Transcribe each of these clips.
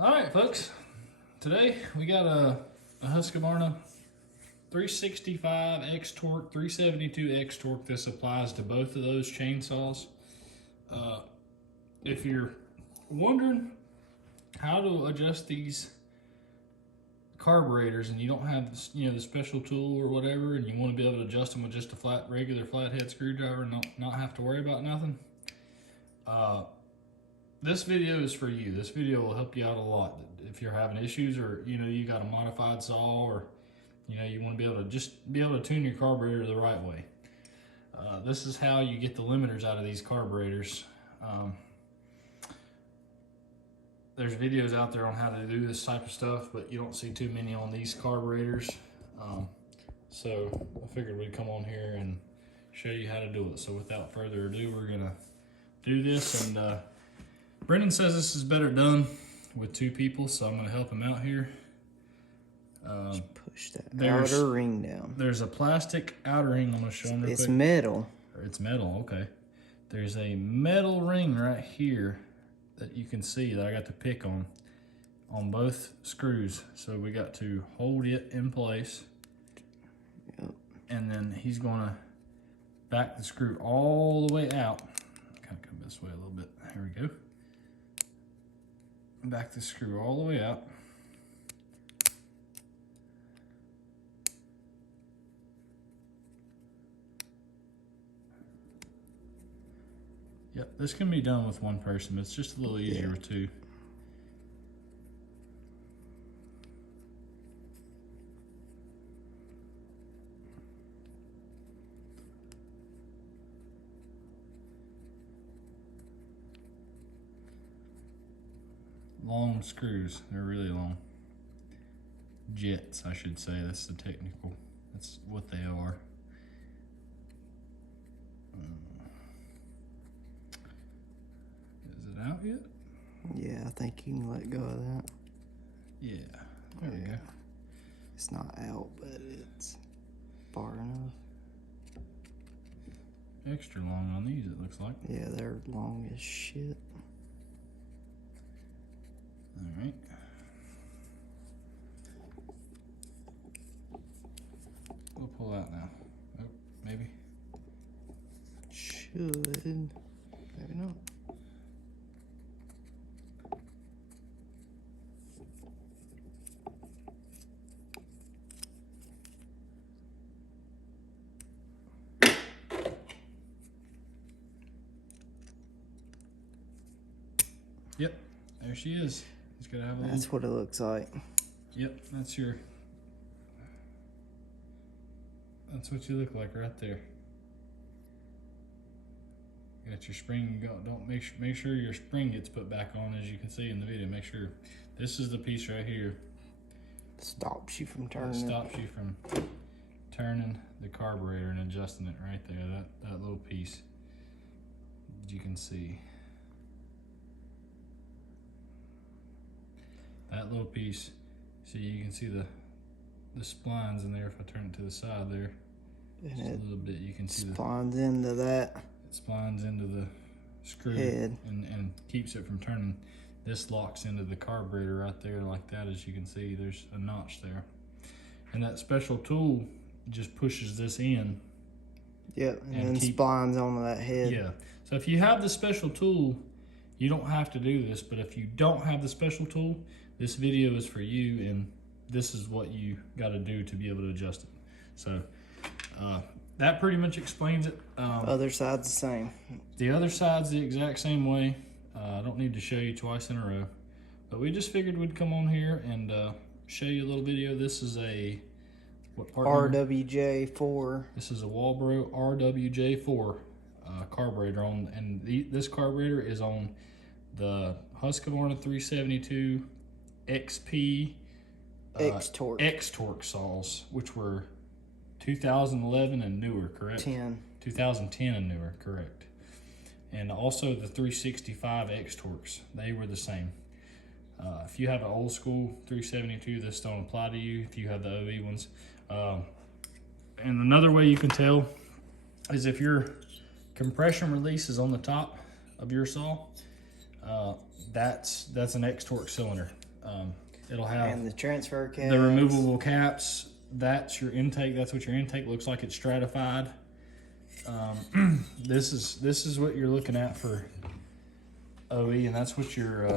All right, folks. Today we got a Husqvarna 365 X-Torq, 372 X-Torq. This applies to both of those chainsaws. If you're wondering how to adjust these carburetors and you don't have this, the special tool or whatever, and you want to be able to adjust them with just a regular flathead screwdriver and not have to worry about nothing, this video is for you. This video will help you out a lot if you're having issues, or you got a modified saw, or you want to be able to tune your carburetor the right way. This is how you get the limiters out of these carburetors. There's videos out there on how to do this type of stuff, but you don't see too many on these carburetors. So I figured we'd come on here and show you how to do it. So without further ado, we're gonna do this, and Brendan says this is better done with two people, so I'm gonna help him out here. Just push that outer ring down. There's a plastic outer ring. I'm gonna show him real quick. It's metal. It's metal, okay. There's a metal ring right here that you can see that I got to pick on both screws. So we got to hold it in place. Yep. And then he's gonna back the screw all the way out. Kind of come this way a little bit. Here we go. Back the screw all the way out. Yep, this can be done with one person, but it's just a little easier with two. Long screws, they're really long. Jets, I should say, that's the technical, that's what they are. Is it out yet? Yeah, I think you can let go of that. Yeah, there we go. It's not out, but it's far enough. Extra long on these, it looks like. Yeah, they're long as shit. All right. We'll pull out now. Oh, maybe. Should. Maybe not. Yep, there she is. It's gonna have a little... That's what it looks like. Yep, that's what you look like right there. You got your spring. Don't make sure your spring gets put back on, as you can see in the video. Make sure this is the piece right here. Stops you from turning. Stops you from turning the carburetor and adjusting it right there. That little piece, as you can see. That little piece, see, you can see the splines in there. If I turn it to the side there, just a little bit, you can see the splines into that. It splines into the screw head and keeps it from turning. This locks into the carburetor right there like that. As you can see, there's a notch there, and that special tool just pushes this in. Yep, and then splines onto that head. Yeah. So if you have the special tool, you don't have to do this. But if you don't have the special tool, this video is for you, and this is what you got to do to be able to adjust it. So that pretty much explains it. Other side's the same. The other side's the exact same way. I don't need to show you twice in a row, but we just figured we'd come on here and show you a little video. This is a what part? RWJ4. This is a Walbro RWJ4 carburetor on, and this carburetor is on the Husqvarna 372 XP X-Torq saws, which were 2011 and newer, correct? 2010 and newer, correct. And also the 365 X-Torqs, they were the same. If you have an old school 372, this don't apply to you. If you have the OE ones, and another way you can tell is if your compression release is on the top of your saw, that's an X-Torq cylinder. It'll have And the transfer caps. the removable caps. That's your intake. That's what your intake looks like. It's stratified. This is what you're looking at for OE, and that's what your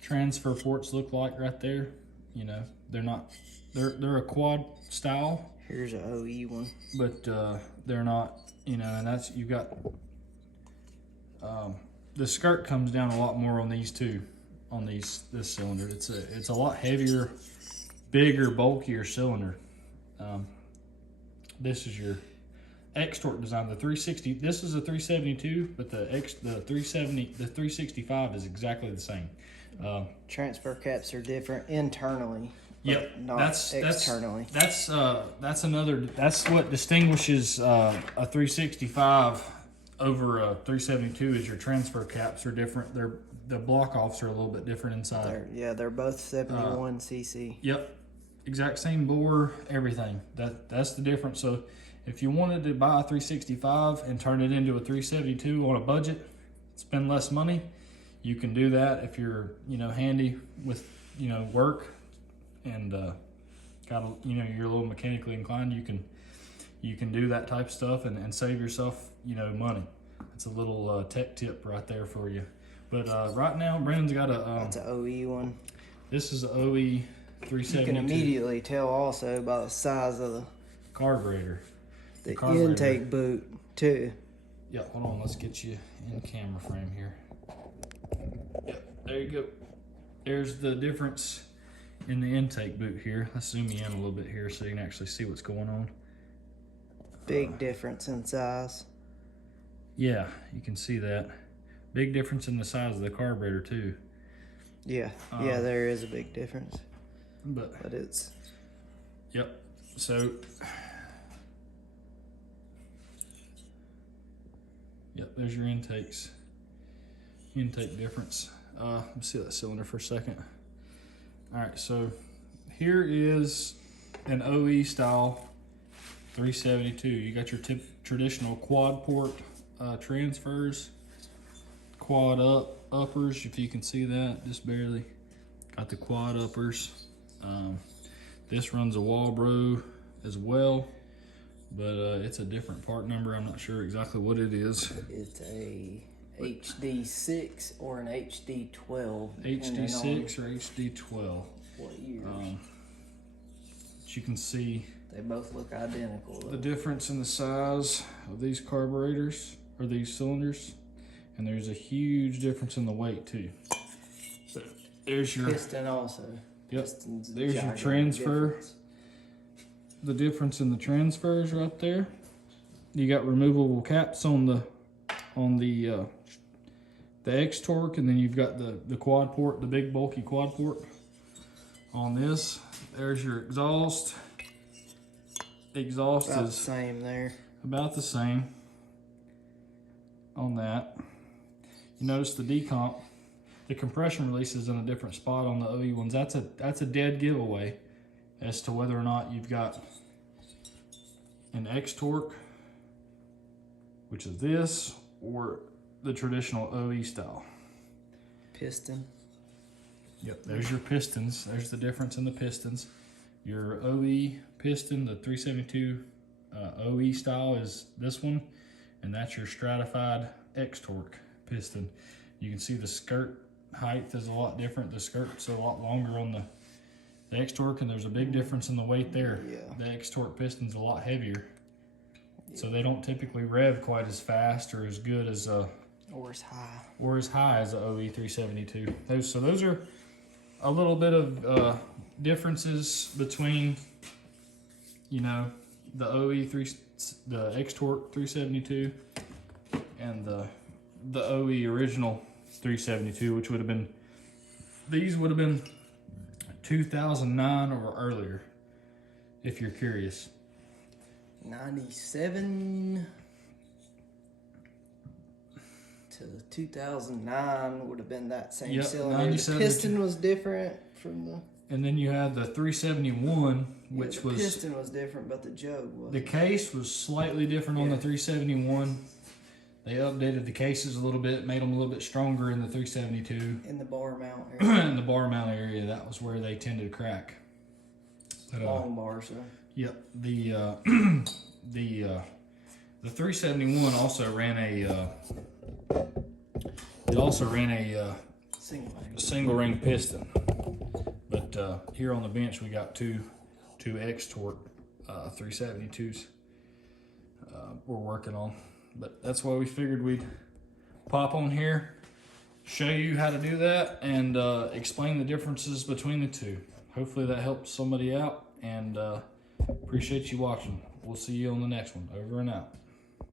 transfer ports look like right there. You know, they're a quad style. Here's an OE one. But they're not, you know, and that's, you've got, the skirt comes down a lot more on these two, on this cylinder. It's a lot heavier, bigger, bulkier cylinder. This is your X-Torq design, the 360, this is a 372, but the 365 is exactly the same. Transfer caps are different internally. Yep, Not externally. That's what distinguishes a 365 over a 372 is your transfer caps are different. The block offs are a little bit different inside. They're both 71 cc. Yep, exact same bore, everything. That's the difference. So if you wanted to buy a 365 and turn it into a 372 on a budget, spend less money, you can do that if you're, you know, handy with, you know, work and got a, you know, you're a little mechanically inclined. You can do that type of stuff and save yourself, you know, money. It's a little tech tip right there for you. But right now, Brandon's got a that's an OE one. This is an OE 372. You can immediately tell also by the size of the carburetor. The intake boot too. Yeah, hold on, let's get you in camera frame here. Yep, there you go. There's the difference in the intake boot here. Let's zoom you in a little bit here so you can actually see what's going on. Big difference in size. Yeah, you can see that. Big difference in the size of the carburetor too. Yeah, yeah, there is a big difference. But it's... Yep, so... Yep, there's your intakes. Intake difference. Let's see that cylinder for a second. All right, so here is an OE style 372. You got your traditional quad port transfers, quad uppers, if you can see that, just barely. Got the quad uppers. This runs a Walbro as well, but it's a different part number. I'm not sure exactly what it is. It's a HD6 or an HD12. HD6 or HD12. What years? But you can see they both look identical, though. The difference in the size of these carburetors or these cylinders, and there's a huge difference in the weight too. So there's your piston also. Yep. There's your transfer. Difference. The difference in the transfers right there. You got removable caps on the X-Torq, and then you've got the quad port, the big bulky quad port on this. There's your exhaust. Exhaust about is the same there. About the same on that. You notice the decomp, the compression release is in a different spot on the OE ones. That's a dead giveaway as to whether or not you've got an X-Torq, which is this, or the traditional OE style. Piston. Yep, there's your pistons. There's the difference in the pistons. Your OE piston, the 372 OE style is this one, and that's your stratified X-Torq piston. You can see the skirt height is a lot different. The skirt's a lot longer on the X-Torq, and there's a big difference in the weight there. Yeah. The X-Torq piston's a lot heavier, so they don't typically rev quite as fast or as good as or as high as the OE 372. Those are a little bit of differences between, you know, the the X-Torq 372 and the OE original 372, which would have been, these would have been 2009 or earlier, if you're curious. 97 to 2009 would have been that same cylinder. The piston was different from the... And then you had the 371, which the piston was different, but the jug was. The case was slightly different on the 371. They updated the cases a little bit, made them a little bit stronger in the 372. In the bar mount area. In the bar mount area, that was where they tended to crack. But, long bars, though. Yep. The 371 also ran a single ring piston. But here on the bench we got two X-Torq 372s we're working on. But that's why we figured we'd pop on here, show you how to do that, and explain the differences between the two. Hopefully that helps somebody out, and appreciate you watching. We'll see you on the next one. Over and out.